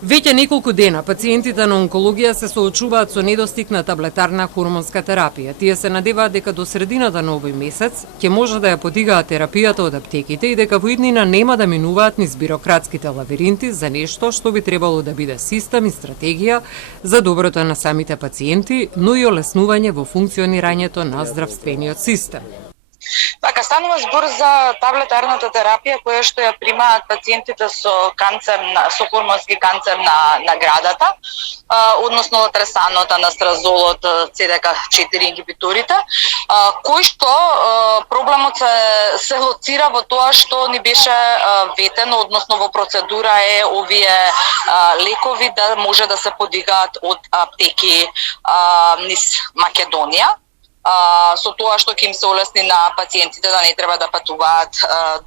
Веќе неколку дена пациентите на онкологија се соочуваат со недостиг на таблетарна хормонска терапија. Тие се надеваат дека до средината на овој месец ќе може да ја подигаат терапијата од аптеките и дека во иднина нема да минуваат низ бирократските лавиринти за нешто што би требало да биде систем и стратегија за доброто на самите пациенти, но и олеснување во функционирањето на здравствениот систем. Така, станува збор за таблетарната терапија која што ја примаат пациентите со канцер, со хормонски канцер на градата, односно тресанот, анастразолот, CDK4 ингибиторите, кој што проблемот се лоцира во тоа што ни беше ветено, односно во процедура е овие лекови да може да се подигаат од аптеки низ Македонија. Со тоа што ќе им се олесни на пациентите да не треба да патуваат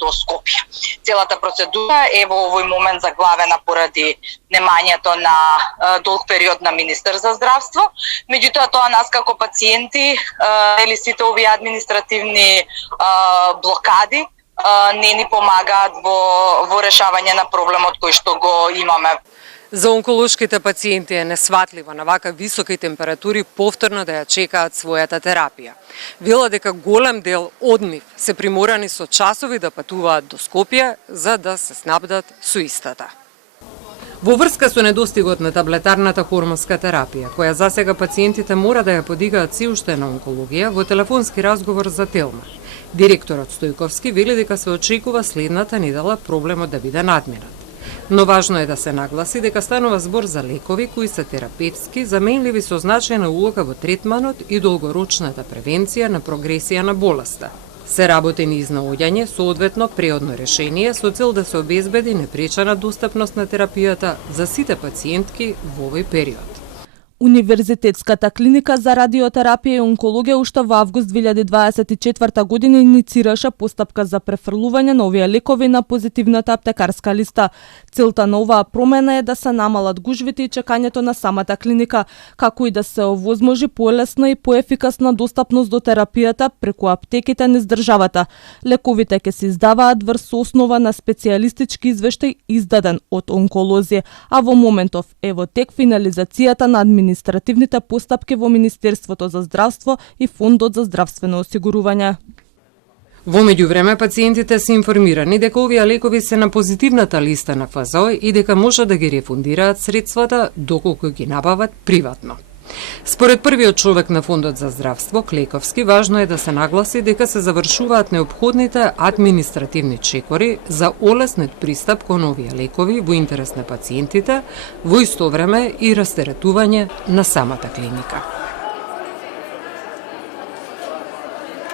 до Скопје. Целата процедура е во овој момент заглавена поради немањето на долг период на министер за здравство. Меѓутоа тоа нас како пациенти или сите овие административни блокади не ни помагаат во решавање на проблемот кој што го имаме. За онколошките пациенти е несватливо на вака високи температури повторно да ја чекаат својата терапија. Велат дека голем дел од нив се приморани со часови да патуваат до Скопје за да се снабдат со истата. Во врска со недостигот на таблетарната хормонска терапија, која засега пациентите мора да ја подигаат се уште на онкологија, во телефонски разговор за Телма, директорот Стојковски вели дека се очекува следната недела проблемот да биде надминат. Но важно е да се нагласи дека станува збор за лекови кои се терапевски, заменливи со значајна улога во третманот и долгорочната превенција на прогресија на болеста. Се работи низ наоѓање соодветно преодно решение со цел да се обезбеди непречена достапност на терапијата за сите пациентки во овој период. Универзитетската клиника за радиотерапија и онкологија уште во август 2024 година иницираше постапка за префрлување на овие лекови на позитивната аптекарска листа. Целта на оваа промена е да се намалат гужвите и чекањето на самата клиника, како и да се овозможи полесна и поефикасна достапност до терапијата преку аптеките низ државата. Лековите ќе се издаваат врз основа на специјалистички извештај издаден од онколози, а во моментов е во тек финализацијата на административните постапки во Министерството за здравство и Фондот за здравствено осигурување. Во меѓувреме, пациентите се информирани дека овие лекови се на позитивната листа на ФЗО и дека може да ги рефундираат средствата доколку ги набават приватно. Според првиот човек на Фондот за здравство, Клековски, важно е да се нагласи дека се завршуваат неопходните административни чекори за олеснет пристап кон овие лекови во интерес на пациентите, во исто време и растеретување на самата клиника.